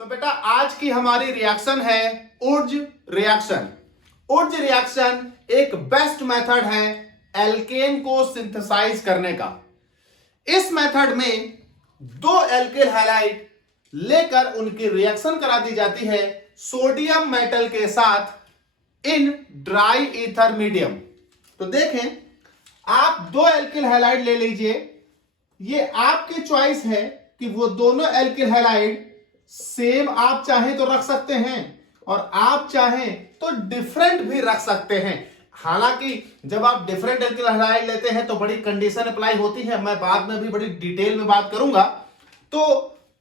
तो बेटा आज की हमारी रिएक्शन है उर्ज रिएक्शन। उर्ज रिएक्शन एक बेस्ट मेथड है एल्केन को सिंथेसाइज करने का। इस मेथड में दो एल्किल हैलाइड लेकर उनकी रिएक्शन करा दी जाती है सोडियम मेटल के साथ इन ड्राई ईथर मीडियम। तो देखें, आप दो एल्किल हैलाइड ले लीजिए। ये आपकी चॉइस है कि वो दोनों एल्किल हैलाइड सेम आप चाहें तो रख सकते हैं और आप चाहें तो डिफरेंट भी रख सकते हैं। हालांकि जब आप डिफरेंट एल्किल हैलाइड लेते हैं तो बड़ी कंडीशन अप्लाई होती है, मैं बाद में भी बड़ी डिटेल में बात करूंगा। तो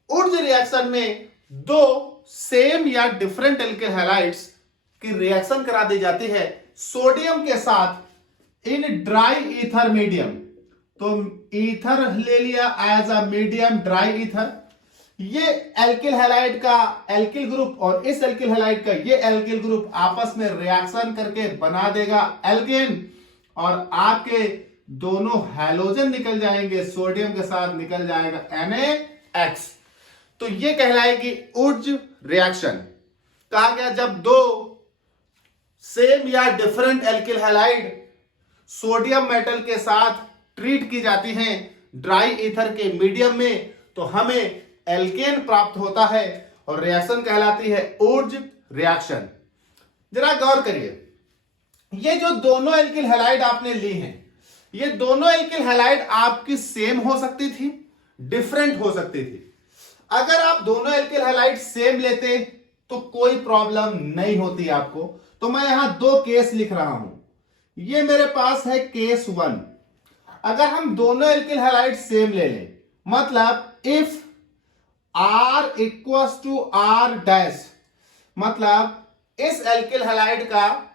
उर्ज रिएक्शन में दो सेम या डिफरेंट एल्किल हैलाइड्स की रिएक्शन करा दी जाती है सोडियम के साथ इन ड्राई ईथर मीडियम। तो ईथर ले लिया as a medium, dry ether. ये एल्किल हैलाइड का एल्किल ग्रुप और इस एल्किल हैलाइड का ये एल्किल ग्रुप आपस में रिएक्शन करके बना देगा एल्केन और आपके दोनों हैलोजन निकल जाएंगे, सोडियम के साथ निकल जाएगा NaX। तो ये कहलाएगी उर्ज रिएक्शन। कहा गया जब दो सेम या different alkyl halide sodium metal के साथ ट्रीट की जाती हैं ड्राई ईथर के मीडियम में तो हमें एल्केन प्राप्त होता है और रिएक्शन कहलाती है उर्ज रिएक्शन। जरा गौर करिए, ये जो दोनों एल्किल हैलाइड आपने ली हैं, ये दोनों एल्किल हैलाइड आपकी सेम हो सकती थी, डिफरेंट हो सकती थी। अगर आप दोनों एल्किल हैलाइड सेम लेते तो कोई प्रॉब्लम नहीं होती आपको। तो मैं यहां दो केस लिख रहा हूं। ये मेरे पास है केस 1। अगर हम दोनों एल्किल हैलाइड सेम ले लें, मतलब if R equals to R dash, मतलब इस एल्किल हैलाइड का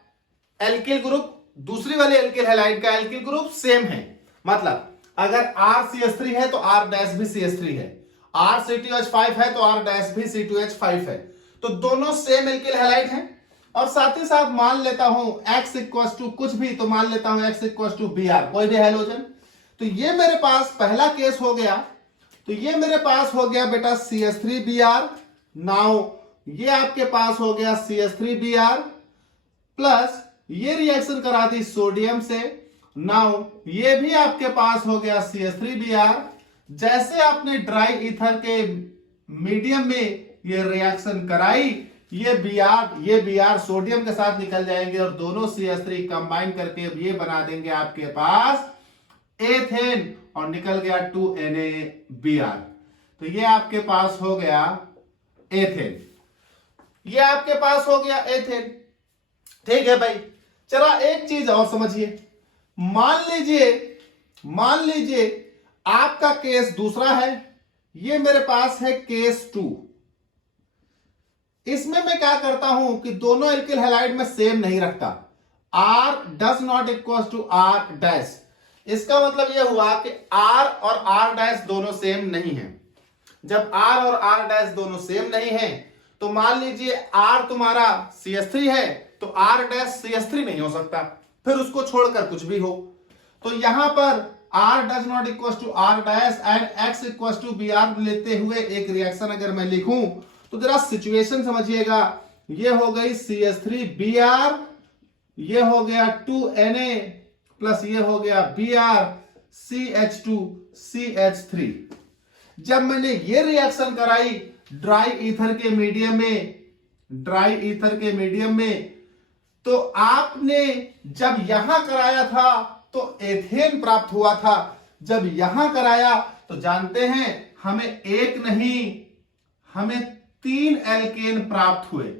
एल्किल ग्रुप दूसरी वाले एल्किल हैलाइड का एल्किल ग्रुप सेम है। मतलब अगर R CH3 है तो R डैश भी CH3 है, R C2H5 है तो R डैश भी C2H5 है। तो दोनों सेम एल्किल हैलाइड हैं। और साथ ही साथ मान लेता हूं X इक्वल्स टू कुछ भी, तो मान लेता हूं X इक्वल्स टू Br, कोई भी हैलोजन। तो ये मेरे पास पहला केस हो गया। तो ये मेरे पास हो गया बेटा CH3Br। नाउ ये आपके पास हो गया CH3Br प्लस ये रिएक्शन करा दी सोडियम से। नाउ ये भी आपके पास हो गया CH3Br। जैसे आपने ड्राई ईथर के मीडियम में ये रिएक्शन कराई, ये Br सोडियम के साथ निकल जाएंगे और दोनों CH3 कंबाइन करके ये बना देंगे आपके पास एथेन और निकल गया 2NaBr। तो ये आपके पास हो गया एथेन, ये आपके पास हो गया एथेन। ठीक है भाई, चला एक चीज और समझिए। मान लीजिए आपका केस दूसरा है, ये मेरे पास है केस 2। इसमें मैं क्या करता हूं कि दोनों एल्किल हैलाइड में सेम नहीं रखता। R does not equal to R dash. इसका मतलब यह हुआ कि R और R डैश दोनों सेम नहीं है। जब R और R डैश दोनों सेम नहीं है तो मान लीजिए R तुम्हारा CH3 है तो R डैश CH3 नहीं हो सकता, फिर उसको छोड़कर कुछ भी हो। तो यहां पर R does not equal to R dash and X equal to Br लेते हुए एक रिएक्शन अगर मैं लिखूं तो जरा सिचुएशन समझिएगा। ये हो गई CH3Br, ये हो गया 2Na प्लस ये हो गया Br CH2CH3। जब मैंने ये रिएक्शन कराई ड्राई ईथर के मीडियम में, तो आपने जब यहां कराया था तो एथेन प्राप्त हुआ था। जब यहां कराया तो जानते हैं हमें एक नहीं, हमें 3 एल्केन प्राप्त हुए।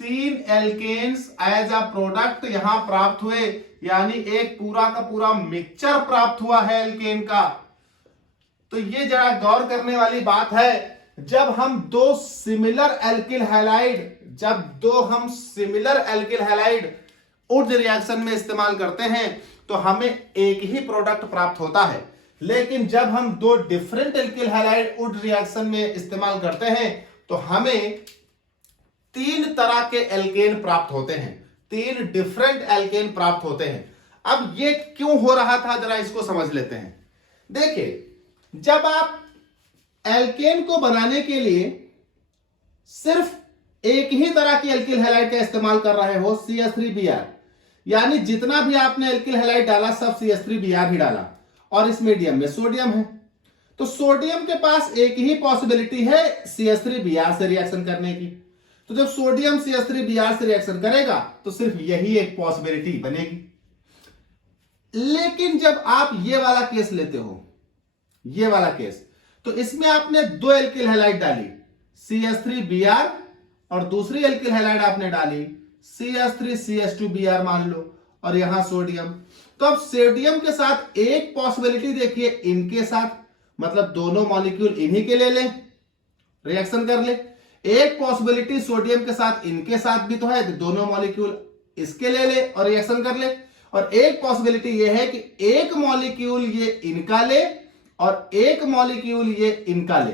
3 एल्केन्स एज अ प्रोडक्ट यहां प्राप्त हुए, यानी एक पूरा का पूरा मिक्सचर प्राप्त हुआ है एल्केन का। तो ये जरा गौर करने वाली बात है। जब हम दो सिमिलर एल्किल हैलाइड उर्ज रिएक्शन में इस्तेमाल करते हैं तो हमें एक ही प्रोडक्ट प्राप्त होता है। लेकिन जब हम दो डिफरेंट एल्किल हैलाइड उर्ज रिएक्शन में इस्तेमाल करते हैं तो हमें 3 तरह के एल्केन प्राप्त होते हैं, 3 डिफरेंट एल्केन प्राप्त होते हैं। अब ये क्यों हो रहा था, जरा इसको समझ लेते हैं। देखिए, जब आप एल्केन को बनाने के लिए सिर्फ एक ही तरह की एल्किल हैलाइड का इस्तेमाल कर रहे हो, CH3Br। यानी जितना भी आपने एल्किल हैलाइड डाला सब CH3Br ही डाला, और इस मीडियम में सोडियम है, तो सोडियम के पास एक ही पॉसिबिलिटी है CH3Br से रिएक्शन करने की। तो जब सोडियम CH3Br से रिएक्शन करेगा तो सिर्फ यही एक पॉसिबिलिटी बनेगी। लेकिन जब आप ये वाला केस लेते हो, ये वाला केस, तो इसमें आपने दो एल्किल हैलाइड डाली, CH3Br, और दूसरी एल्किल हैलाइड आपने डाली CH3CH2Br मान लो, और यहां सोडियम। तो अब सोडियम के साथ एक पॉसिबिलिटी देखिए इनके साथ, मतलब दोनों मॉलिक्यूल इन्हीं के ले ले, रिएक्शन कर ले। एक पॉसिबिलिटी सोडियम के साथ इनके साथ भी तो है, दोनों मॉलिक्यूल इसके ले ले और रिएक्शन कर ले। और एक पॉसिबिलिटी ये है कि एक मॉलिक्यूल ये इनका ले और एक मॉलिक्यूल ये इनका ले।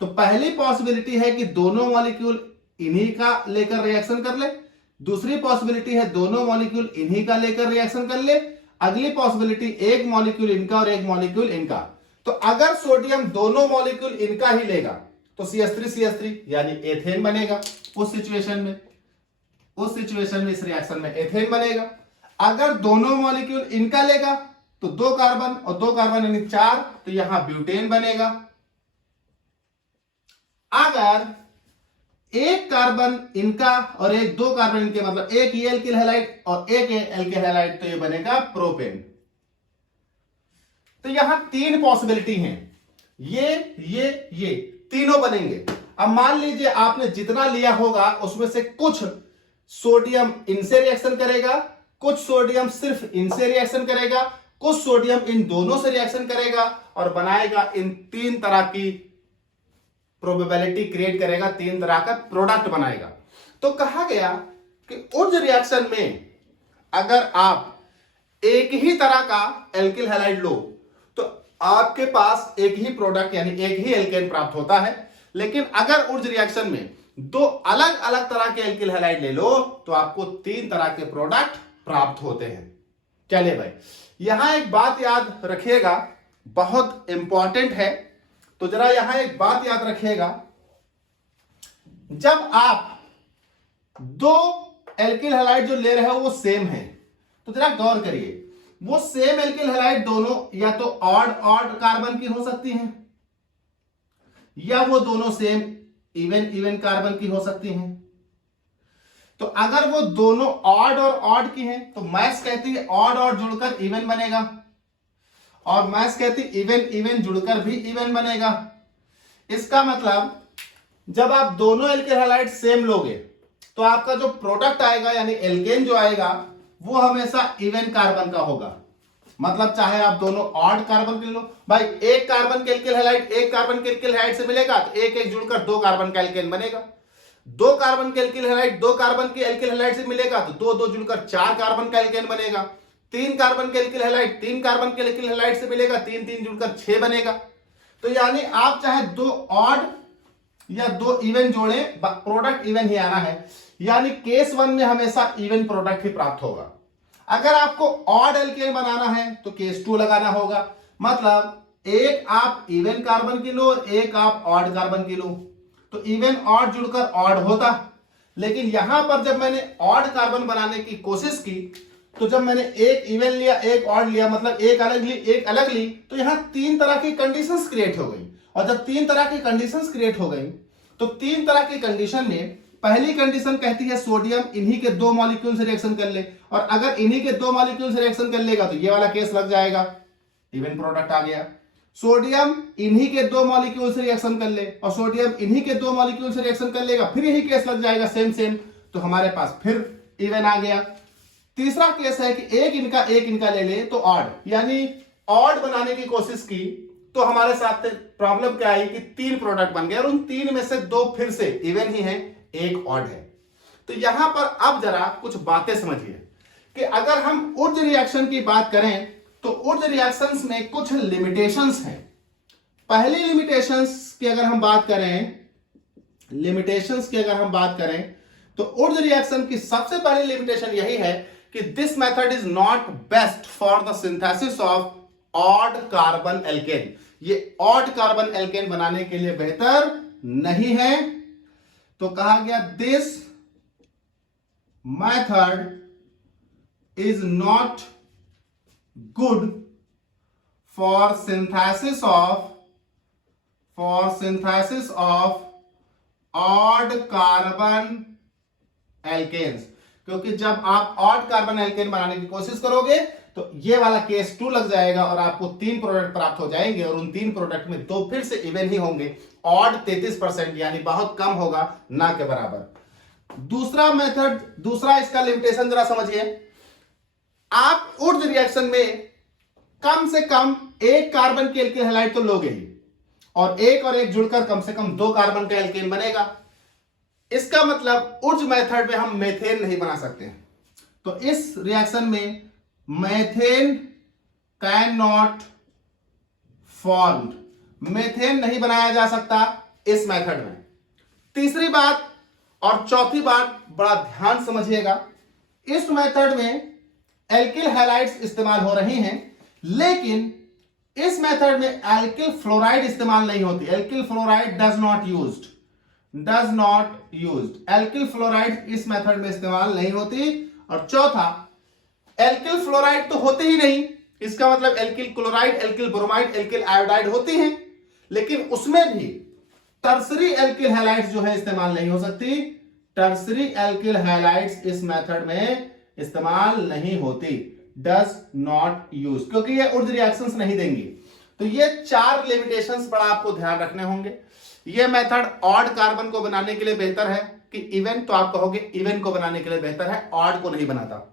तो पहली पॉसिबिलिटी है कि दोनों मॉलिक्यूल इन्हीं का लेकर रिएक्शन कर ले, दूसरी पॉसिबिलिटी है दोनों मॉलिक्यूल इन्हीं का लेकर रिएक्शन कर ले, अगली पॉसिबिलिटी एक मॉलिक्यूल इनका और एक मॉलिक्यूल इनका। तो अगर सोडियम दोनों मॉलिक्यूल इनका ही लेगा तो CH3CH3 यानी एथेन बनेगा। उस सिचुएशन में इस रिएक्शन में एथेन बनेगा। अगर दोनों मॉलिक्यूल इनका लेगा तो 2 कार्बन और 2 कार्बन यानी 4, तो यहां ब्यूटेन बनेगा। अगर एक कार्बन इनका और एक 2 कार्बन इनके, मतलब एक ये एल्किल हैलाइड और एक एल्किल हैलाइड, तो ये बनेगा प्रोपेन। तो यहां 3 पॉसिबिलिटी हैं, ये तीनों बनेंगे। अब मान लीजिए आपने जितना लिया होगा उसमें से कुछ सोडियम इनसे रिएक्शन करेगा, कुछ सोडियम सिर्फ इनसे रिएक्शन करेगा, कुछ सोडियम इन दोनों से रिएक्शन करेगा और बनाएगा इन 3 तरह की प्रोबेबिलिटी क्रिएट करेगा, 3 तरह का प्रोडक्ट बनाएगा। तो कहा गया कि उस रिएक्शन में अगर आप एक ही तरह का एल्किल हैलाइड लो तो आपके पास एक ही प्रोडक्ट यानी एक ही एल्केन प्राप्त होता है। लेकिन अगर उस रिएक्शन में 2 अलग अलग तरह के एल्किल हैलाइड ले लो तो आपको 3 तरह के प्रोडक्ट प्राप्त होते हैं। चलिए भाई, यहां एक बात याद रखिएगा, बहुत इंपॉर्टेंट है। तो जरा यहां एक बात याद रखिएगा, जब आप 2 एल्किल हैलाइड जो ले रहे हो वो सेम है, तो जरा गौर करिए, वो सेम एल्किल हैलाइड दोनों या तो ऑड कार्बन की हो सकती हैं या वो दोनों सेम इवन कार्बन की हो सकती हैं। तो अगर वो दोनों ऑड और ऑड की हैं तो मैथ्स कहती है ऑड जुड़कर इवन बनेगा, और मैथ्स कहती है इवन जुड़कर भी इवन बनेगा। इसका मतलब जब आप दोनों एल्किल हैलाइड सेम लोगे तो आपका जो प्रोडक्ट आएगा यानी एल्केन जो आएगा वो हमेशा इवन कार्बन का होगा। मतलब चाहे आप दोनों ऑड कार्बन के लो, भाई एक कार्बन के एल्किल हैलाइड एक कार्बन के एल्किल हैलाइड से मिलेगा तो एक एक जुड़कर 2 कार्बन का एल्केन बनेगा। 2 कार्बन के एल्किल हैलाइड 2 कार्बन के एल्किल हैलाइड से मिलेगा तो 2 जुड़कर 4 कार्बन का एल्केन बनेगा। 3 कार्बन के एल्किल हैलाइड 3 कार्बन के एल्किल हैलाइड से मिलेगा, 3 जुड़कर 6 बनेगा। तो यानी आप चाहे 2 ऑड या 2 इवन जोड़े, प्रोडक्ट इवन ही आना है। यानी केस 1 में हमेशा इवन प्रोडक्ट ही प्राप्त होगा। अगर आपको ऑड एल्केन बनाना है तो केस 2 लगाना होगा, मतलब एक आप इवन कार्बन की लो और एक आप ऑड कार्बन की लो, तो इवन ऑड जुड़कर ऑड होता। लेकिन यहां पर जब मैंने ऑड कार्बन बनाने की कोशिश की तो जब मैंने एक इवन लिया एक ऑड लिया, मतलब एक अलग ली, तो यहां 3 तरह की कंडीशंस क्रिएट हो गई। और जब 3 तरह की कंडीशंस क्रिएट हो गई तो 3 तरह की कंडीशन में पहली कंडीशन कहती है सोडियम इन्हीं के 2 मॉलिक्यूल से रिएक्शन कर ले, और अगर इन्हीं के 2 मॉलिक्यूल से रिएक्शन कर लेगा तो ये वाला केस लग जाएगा, इवन प्रोडक्ट आ गया। सोडियम इन्हीं के 2 मॉलिक्यूल से रिएक्शन कर ले और सोडियम इन्हीं के 2 मॉलिक्यूल से रिएक्शन कर लेगा, फिर यही केस लग जाएगा सेम, तो हमारे पास फिर इवन आ गया। तीसरा केस है कि एक इनका ले ले तो ऑड, यानी ऑड बनाने की कोशिश की तो हमारे साथ प्रॉब्लम क्या आई कि 3 प्रोडक्ट बन गए और उन 3 में से 2 फिर से इवन ही है, एक ऑड है। तो यहां पर अब जरा कुछ बातें समझिए कि अगर हम ऊर्ज रिएक्शन की बात करें तो ऊर्ज रिएक्शंस में कुछ लिमिटेशंस हैं। पहली लिमिटेशंस की अगर हम बात करें तो ऊर्ज रिएक्शन की सबसे पहली लिमिटेशन यही है कि this method is not best for the synthesis of odd carbon alkane. ये ऑड कार्बन एल्केन बनाने के लिए बेहतर नहीं है। तो कहा गया this method is not good for synthesis of odd carbon alkanes, क्योंकि जब आप ऑड कार्बन एल्केन बनाने की कोशिश करोगे तो ये वाला केस 2 लग जाएगा और आपको 3 प्रोडक्ट प्राप्त हो जाएंगे और उन 3 प्रोडक्ट में 2 फिर से इवन ही होंगे। ऑड 33% यानी बहुत कम होगा, ना के बराबर। दूसरा मेथड, दूसरा इसका लिमिटेशन जरा समझिए। आप ऊर्ज रिएक्शन में कम से कम एक कार्बन के एल्केन हैलाइड तो लोगे ही, और एक जुड़कर कम से कम 2 कार्बन का एल्केन बनेगा। इसका मतलब ऊर्ज मेथड में हम मेथेन नहीं बना सकते। तो इस रिएक्शन में methane can not form, methane नहीं बनाया जा सकता इस मेथड में। तीसरी बात और चौथी बात बड़ा ध्यान समझिएगा, इस मेथड में एल्किल हैलाइड्स इस्तेमाल हो रही हैं, लेकिन इस मेथड में एल्किल फ्लोराइड इस्तेमाल नहीं होती। Alkyl fluoride does not used, alkyl fluoride इस मेथड में इस्तेमाल नहीं होती। और चौथा, एल्किल फ्लोराइड तो होते ही नहीं, इसका मतलब alkyl chloride, alkyl bromide, alkyl iodide होती हैं, लेकिन उसमें भी टर्सरी एल्किल हैलाइड्स जो है इस्तेमाल नहीं हो सकती। टर्सरी एल्किल हैलाइड्स इस मेथड में इस्तेमाल नहीं होती, डज नॉट यूज, क्योंकि ये ऊर्ज रिएक्शंस नहीं देंगी। तो ये 4 लिमिटेशंस बड़ा आपको ध्यान रखने होंगे। ये मेथड ऑड कार्बन को बनाने के लिए बेहतर है कि इवन, तो आप कहोगे इवन को बनाने के लिए बेहतर है, ऑड को नहीं बनाता।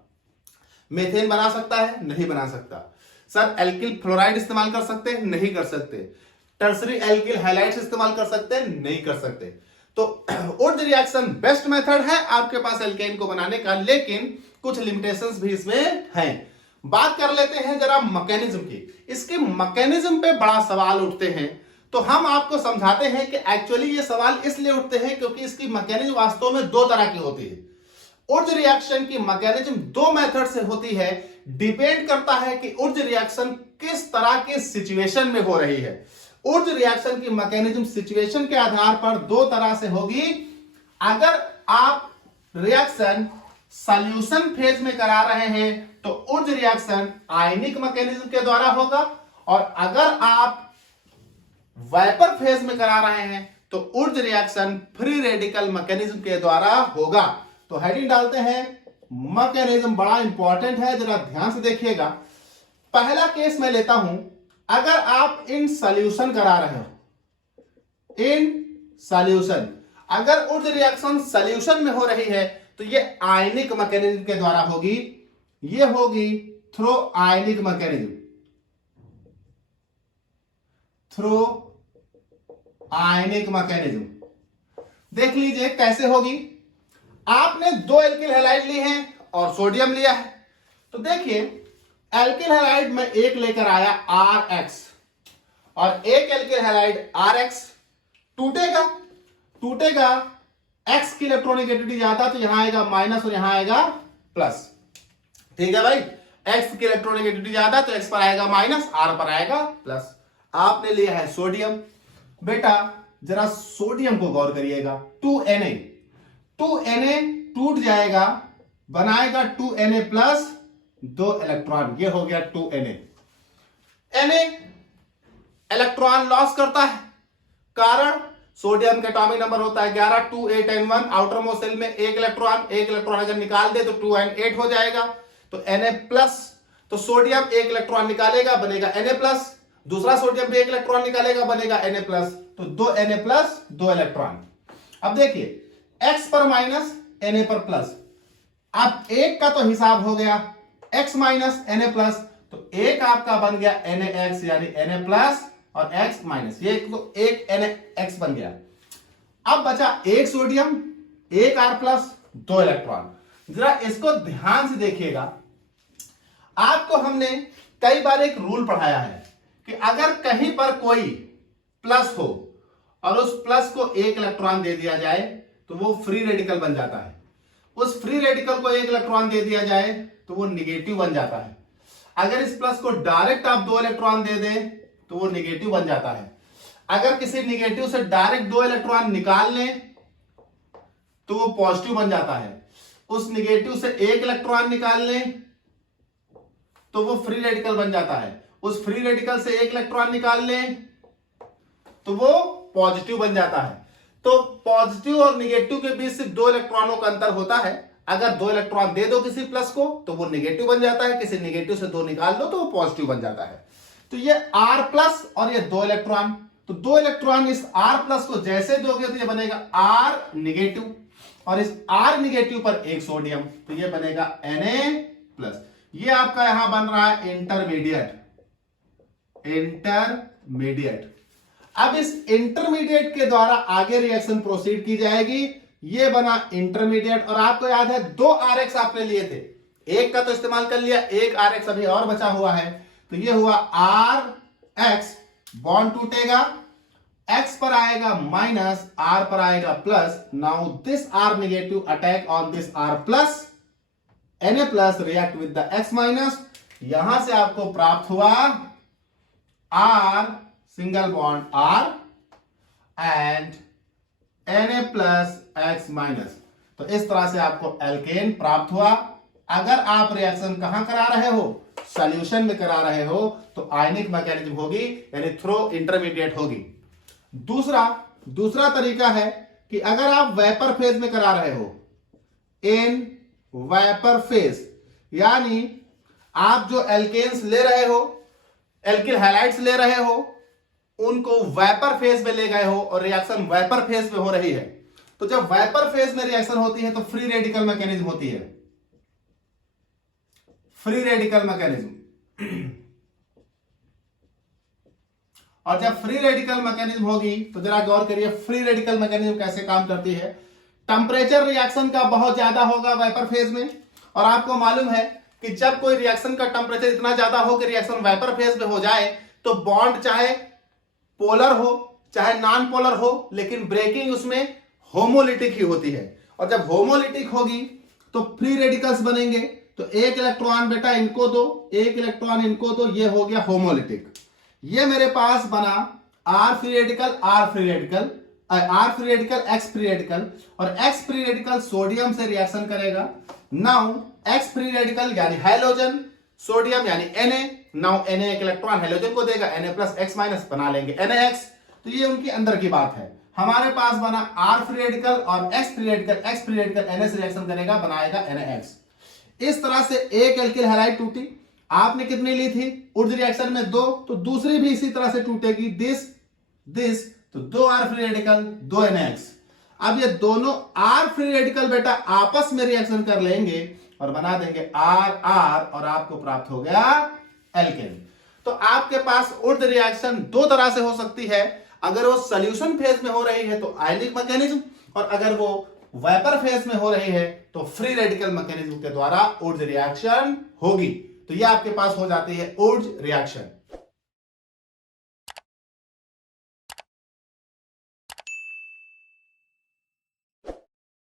मेथेन बना सकता है? नहीं बना सकता। सर एल्किल फ्लोराइड इस्तेमाल कर सकते हैं? नहीं कर सकते। टर्सरी एल्किल हैलाइड्स इस्तेमाल कर सकते हैं? नहीं कर सकते। तो ऊर्ज रिएक्शन बेस्ट मेथड है आपके पास एल्केन को बनाने का, लेकिन कुछ लिमिटेशंस भी इसमें हैं। बात कर लेते हैं जरा मैकेनिज्म की। इसके मैकेनिज्म पे बड़ा सवाल उठते हैं, तो हम आपको समझाते हैं कि एक्चुअली ये सवाल इसलिए उठते हैं क्योंकि इसकी मैकेनिज्म वास्तव में 2 तरह की होती है। ऊर्ज रिएक्शन की मैकेनिज्म 2 मेथड से होती है, डिपेंड करता है कि ऊर्ज रिएक्शन किस तरह के सिचुएशन में हो रही है। ऊर्ज रिएक्शन की मैकेनिज्म सिचुएशन के आधार पर 2 तरह से होगी। अगर आप रिएक्शन सॉल्यूशन फेज में करा रहे हैं तो ऊर्ज रिएक्शन आयनिक मैकेनिज्म के द्वारा होगा, और अगर आप वेपर फेज में करा रहे हैं तो Wurtz reaction free radical mechanism के द्वारा होगा। तो हेडिंग डालते हैं, मैकेनिज्म बड़ा इंपॉर्टेंट है, जरा ध्यान से देखिएगा। पहला केस मैं लेता हूं, अगर आप इन सॉल्यूशन करा रहे हो, इन सॉल्यूशन, अगर ऊर्ज रिएक्शन सॉल्यूशन में हो रही है तो ये आयनिक मैकेनिज्म के द्वारा होगी, ये होगी थ्रू आयनिक मैकेनिज्म, थ्रू आयनिक मैकेनिज्म। देख लीजिए कैसे होगी। आपने 2 एल्किल हैलाइड ली हैं और सोडियम लिया है, तो देखिए एल्किल हैलाइड में एक लेकर आया RX और एक एल्किल हैलाइड RX, टूटेगा X की इलेक्ट्रोनेगेटिविटी ज्यादा तो यहां आएगा माइनस और यहां आएगा प्लस। ठीक है भाई, X की इलेक्ट्रोनेगेटिविटी ज्यादा तो X पर आएगा माइनस, R पर आएगा प्लस। आपने लिया है सोडियम, बेटा जरा सोडियम को गौर करिएगा, 2Na टूट जाएगा, बनाएगा 2Na प्लस 2 इलेक्ट्रॉन, ये हो गया 2Na। Na इलेक्ट्रॉन लॉस करता है, कारण सोडियम का एटॉमिक नंबर होता है 11, 2 8 and 1। आउटर मोस्ट सेल में एक इलेक्ट्रॉन अगर निकाल दे तो 2 and 8 हो जाएगा, तो Na प्लस, तो सोडियम एक इलेक्ट्रॉन निकालेगा बनेगा Na प्लस, दूसरा सोडियम भी एक इलेक्ट्रॉन निकालेगा बनेगा Na प्लस, तो 2 Na प्लस 2 इलेक्ट्रॉन। अब देखिए X पर माइनस Na पर प्लस, अब एक का तो हिसाब हो गया X माइनस Na प्लस, तो एक आपका बन गया NaX यानी Na प्लस और X माइनस, ये तो एक NaX बन गया। अब बचा एक सोडियम, एक R प्लस, 2 इलेक्ट्रॉन। जरा इसको ध्यान से देखिएगा, आपको हमने कई बार एक रूल पढ़ाया है कि अगर कहीं पर कोई प्लस हो और उस प्लस को एक इलेक्ट्रॉन दे दिया जाए तो वो फ्री रेडिकल बन जाता है, उस फ्री रेडिकल को एक इलेक्ट्रॉन दे दिया जाए तो वो निगेटिव बन जाता है। अगर इस प्लस को डायरेक्ट आप 2 इलेक्ट्रॉन दे दें तो वो निगेटिव बन जाता है। अगर किसी निगेटिव से डायरेक्ट 2 इलेक्ट्रॉन निकाल लें तो वो पॉजिटिव बन जाता है। उस निगेटिव से 1 इलेक्ट्रॉन निकाल लें तो वो फ्री रेडिकल बन जाता है। उस फ्री रेडिकल से 1 इलेक्ट्रॉन निकाल लें तो वो पॉजिटिव बन जाता है। तो पॉजिटिव और निगेटिव के बीच सिर्फ 2 इलेक्ट्रॉनों का अंतर होता है। अगर 2 इलेक्ट्रॉन दे दो किसी प्लस को तो वो निगेटिव बन जाता है, किसी निगेटिव से 2 निकाल दो तो वो पॉजिटिव बन जाता है। तो ये R प्लस और ये 2 इलेक्ट्रॉन, तो 2 इलेक्ट्रॉन इस R प्लस को जैसे दोगे तो ये बनेगा R निगेटिव, और इस R निगेटिव पर 1 सोडियम, तो ये बनेगा Na प्लस। ये आपका यहां बन रहा है इंटरमीडिएट। अब इस इंटरमीडिएट के द्वारा आगे रिएक्शन प्रोसीड की जाएगी। ये बना इंटरमीडिएट, और आपको याद है 2 RX आपने लिए थे, एक का तो इस्तेमाल कर लिया, एक RX अभी और बचा हुआ है, तो ये हुआ RX, बॉन्ड टूटेगा, X पर आएगा माइनस, R पर आएगा plus. Now this R negative attack on this R plus, Na plus react with the X minus. यहां से आपको प्राप्त हुआ R single bond R and Na plus X minus. तो इस तरह से आपको एल्केन प्राप्त हुआ। अगर आप रिएक्शन कहां करा रहे हो, सॉल्यूशन में करा रहे हो, तो आयनिक मैकेनिज्म होगी, यानी थ्रो इंटरमीडिएट होगी। दूसरा तरीका है कि अगर आप वेपर फेज में करा रहे हो, इन वेपर फेज, यानी आप जो एल्केन्स ले रहे हो, एल्किल हैलाइड्स ले रहे हो, उनको वेपर फेज में ले गए हो और रिएक्शन वेपर फेज में हो रही है। तो जब वेपर फेज में रिएक्शन होती है तो फ्री रेडिकल मैकेनिज्म होती है, फ्री रेडिकल मैकेनिज्म। और जब फ्री रेडिकल मैकेनिज्म होगी तो जरा गौर करिए फ्री रेडिकल मैकेनिज्म कैसे काम करती है। टेम्परेचर रिएक्शन का बहुत ज्यादा होगा वेपर फेज में, और आपको मालूम है कि जब कोई रिएक्शन का टेम्परेचर इतना ज्यादा हो कि रिएक्शन वेपर फेज में हो जाए तो बॉन्ड चाहे पोलर हो चाहे नॉन पोलर हो, लेकिन ब्रेकिंग उसमें होमोलिटिक ही होती है। और जब होमोलिटिक होगी तो फ्री रेडिकल्स बनेंगे, तो 1 इलेक्ट्रॉन बेटा इनको दो, 1 इलेक्ट्रॉन इनको दो, ये हो गया होमोलिटिक। ये मेरे पास बना R free radical, R free radical, R free radical, X free radical, और X फ्री रेडिकल सोडियम से रिएक्शन करेगा। नाउ X फ्री रेडिकल यानी हैलोजन, सोडियम यानी Na, नाउ Na एक इलेक्ट्रॉन हैलोजन को देगा, Na प्लस X माइनस बना लेंगे NaX। तो ये उनकी अंदर की बात है। हमारे पास बना R फ्री रेडिकल और X फ्री रेडिकल Na से रिएक्शन करेगा, बनाएगा NaX। इस तरह से एक एल्किल हैलाइड टूटी, आपने कितनी ली थी उर्ज रिएक्शन में 2, तो दूसरी भी इसी तरह से टूटेगी, दिस, तो 2 R फ्री रेडिकल, 2 NaX। अब ये दोनों R फ्री रेडिकल बेटा आपस में रिएक्शन कर लेंगे और बना देंगे R, और आपको प्राप्त हो गया एल्केन। तो आपके पास उर्ज रिएक्शन 2 तरह से हो सकती है। अगर वो सॉल्यूशन फेज में हो रही है तो आयनिक मैकेनिज्म, और अगर वो वेपर फेज में हो रही है तो फ्री रेडिकल मैकेनिज्म के द्वारा उर्ज रिएक्शन होगी। तो ये आपके पास हो जाती है उर्ज रिएक्शन।